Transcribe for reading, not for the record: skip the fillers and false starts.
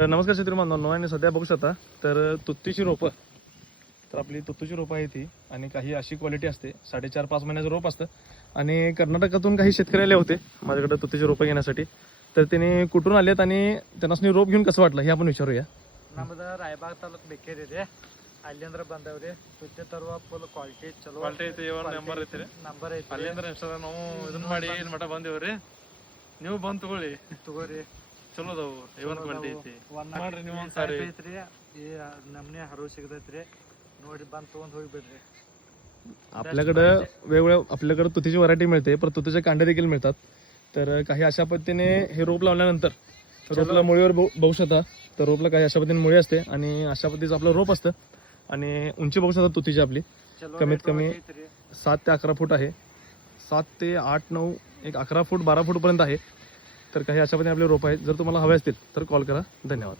नमस्कार शेतकरी बांधवांनो, आणि सध्या बघू शकता तर तुतीची रोपं, तर आपली तुतीची रोपं आहे ती, आणि काही अशी क्वालिटी असते 4.5-5 महिन्याचं रोप असतं. आणि कर्नाटकातून काही शेतकरी आले होते माझ्याकडे तुतीची रोपं घेण्यासाठी. तर त्यांनी कुठून आलेत आणि त्यांना रोप घेऊन कसं वाटलं हे आपण विचारूया. ನಮ್ದು ರಾಯಬಾಗ್ ತಾಲೂಕ್ ಬೆಕ್ಕೇರಿ ರೀ. ಅಲ್ಲಿಂದ್ರ ಬಂದವ್ರಿ. ತುಟ್ಟಿ ತರುವ ಫುಲ್ ಕ್ವಾಲಿಟಿ ಚಲೋ ಕ್ವಾಲಿಟಿ ಐತಿ. ಇವಾಗ ನಂಬರ್ ಐತಿ ನಂಬರ್ ಐತಿ. ಅಲ್ಲಿಂದ್ರ ಇನ್ಸ್ಟಾದ ನಾವು ಇದನ್ನ ಮಾಡಿ ಇಲ್ಲಿ ಮಠ ಬಂದೇವ್ರಿ. ನೀವು ಬಂದು ತಗೊಳ್ಳಿ, ತಗೋರಿ. ಚಲೋ ಅದಾವು. ಇವನ್ ಕ್ವಾಲಿಟಿ ಐತಿ. ಮಾಡ್ರಿ ನೀವು ಒಂದ್ ಒಂದ್ಸಾರಿ. ಐತ್ರಿ. ಈ ನಮ್ನೆ ಹರು ಸಿಗತೈತ್ರಿ. ನೋಡಿ ಬಂದು ತಗೊಂಡ್ ಹೋಗಿ ಬಿಡ್ರಿ. आपल्याकडं वेगवेगळ्या आपल्याकडे तुतीची व्हरायटी मिळते, पण तुतीचे कांडे देखील मिळतात. तर काही अशा पद्धतीने हे रोप लावल्यानंतर रोपला मुळीवर बघू शकता. तर रोपला काही अशा पद्धतीने मुळी असते आणि अशा पद्धतीचं आपलं रोप असतं. आणि उंची बघू शकता तुतीची आपली चलो कमीत कमी rate वाढली ऐत्री. 7 ते 11 फूट आहे. 7 ते 8, 9, 11 फूट 12 फूट पर्यंत आहे. तर काही अशा पद्धतीने आपले रोप आहेत. जर तुम्हाला हवे असतील तर कॉल करा. धन्यवाद.